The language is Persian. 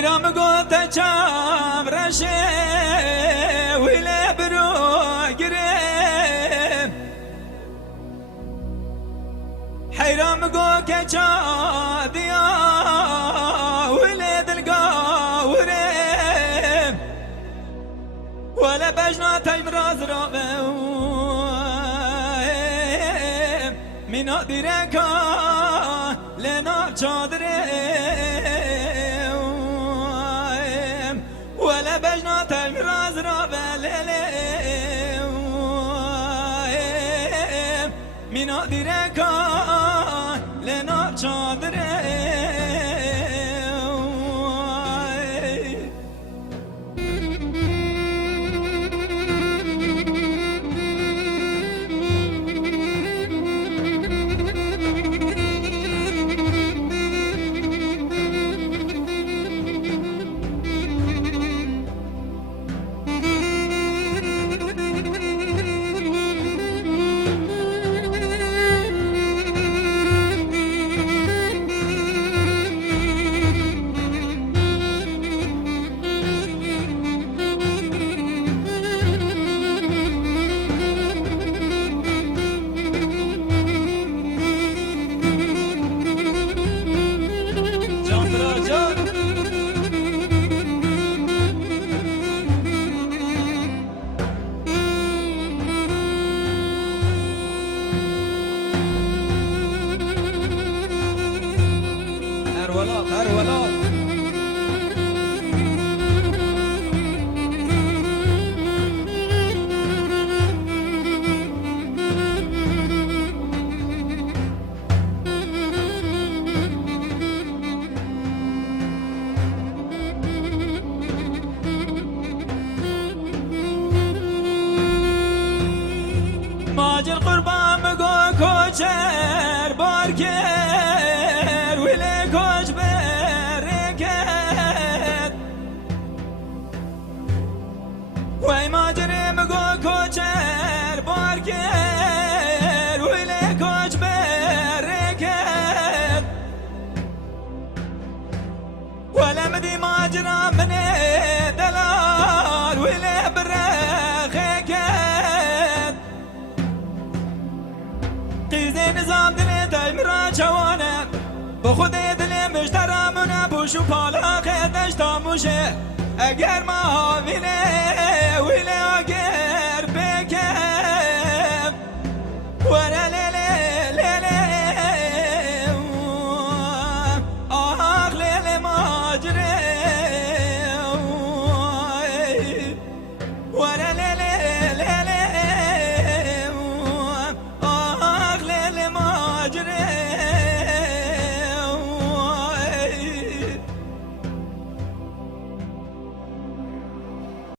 حيرام قلت شام رشي ولا برو قريب حيرام قلت شاديا ولد القاوريب ولا بجنا تيمراز رابم من أدرك لنا شادريم ولا بجنا تيمراز رابم من أدرك لنا شادريم هرولات ماجر قربان بگو کوچر بارکر ولی کوچ برکت وی ماجر بگو کوچر بارکر ولی کوچ برکت ولم دی ماجرا من دلال ولی برخکت قیزه نظام دل تیمرا جوانه با خود دل مشترمونه بوش و پالاخه دشتاموشه اگر ما هاوینه ویله اگر بکم وره لیله لیله آخ لیله ماجره وره لیله لیله آخ لیله ماجره